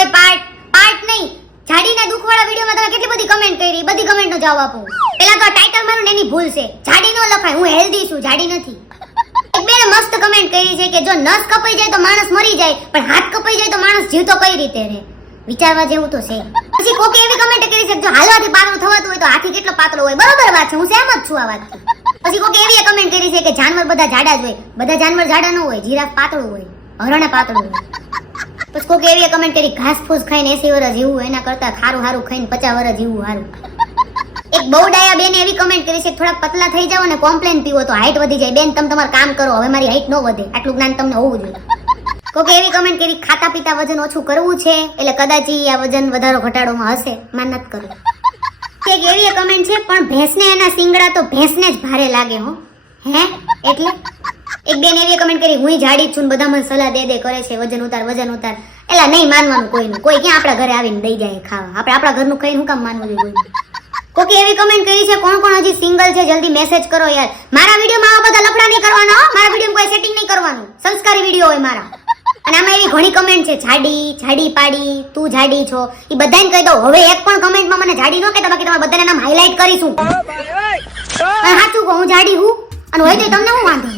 કોઈ પાર્ટ નહીં. જાડીના દુખવાળા વિડિયોમાં તમે કેટલી બધી કમેન્ટ કરી, બધી કમેન્ટનો જવાબ આપું. પહેલા તો ટાઇટલ મારું ને એની ભૂલ છે. જાડી નો લખાય, હું હેલ્ધી છું, જાડી નથી. એક બેને મસ્ત કમેન્ટ કરી છે કે જો નસ કપાઈ જાય તો માણસ મરી જાય, પણ હાથ કપાઈ જાય તો માણસ જીવતો કઈ રીતે રહે? વિચારવા જેવું તો છે. પછી કોકે એવી કમેન્ટ કરી છે જો હાલવાથી પાતળું થવાતું હોય તો હાથી કેટલો પાતળો હોય. બરોબર વાત છે, હું સહેમત છું આ વાતથી. પછી કોકે એવી કમેન્ટ કરી છે કે જાનવર બધા જાડા જ હોય. બધા જાનવર જાડા ન હોય, જીરાફ પાતળું હોય, હરણ પાતળું હોય. પછી કોકે એવી કમેન્ટ કરી ઘાસ ફૂસ ખાઈને 80 વર્ષ જીવવું એના કરતા ખારું ખારું ખાઈને 50 વર્ષ જીવવું સારું. એક બહુ ડાયા બેને એવી કમેન્ટ કરી છે થોડાક પતલા થઈ જાવ અને કોમ્પ્લેન પીવો તો હાઈટ વધી જાય. બેન તમે તમારું કામ કરો, હવે મારી હાઈટ ન વધે, આટલું જ્ઞાન તમને હોવું જોઈએ. કોકે એવી કમેન્ટ કરી ખાતા પીતા વજન ઓછું કરવું છે એટલે કદાચ આ વજન વધારો ઘટાડોમાં હશે, માન નથી કરું. એક એવી કમેન્ટ છે પણ ભેંસને એના સિંગડા તો ભેંસને જ ભારે લાગે હો. હે એટલે એક બેન એવી કમેન્ટ કરી હું જાડી જ છું ને બધા મને સલાહ દે કરે છે વજન ઉતાર. એલા નહીં માનવાનું કોઈનું, કોઈ ક્યાં આપણા ઘરે આવીને દઈ જાય ખાવા. આપણે આપણા ઘરનું ખાઈને હું કામ માનવું જોઈએ? કોકે એવી કમેન્ટ કરી છે કોણ કોણ હજી સિંગલ છે જલ્દી મેસેજ કરો યાર. મારા વિડીયોમાં આવા બધા લફડા નહીં કરવાના હો. મારા વિડીયોમાં કોઈ સેટિંગ નહીં કરવાનું, સંસ્કારી વિડીયો હોય મારા. અને આમાં એવી ઘણી કમેન્ટ છે જાડી પાડી, તું જાડી છો, એ બધાને કહી દઉં હવે એક પણ કમેન્ટમાં મને જાડી ન કહેતા, બાકી તમારા બધાના નામ હાઇલાઇટ કરીશું. સાચું કહું હું જાડી હું અને હોય તો તમને હું વાંધો?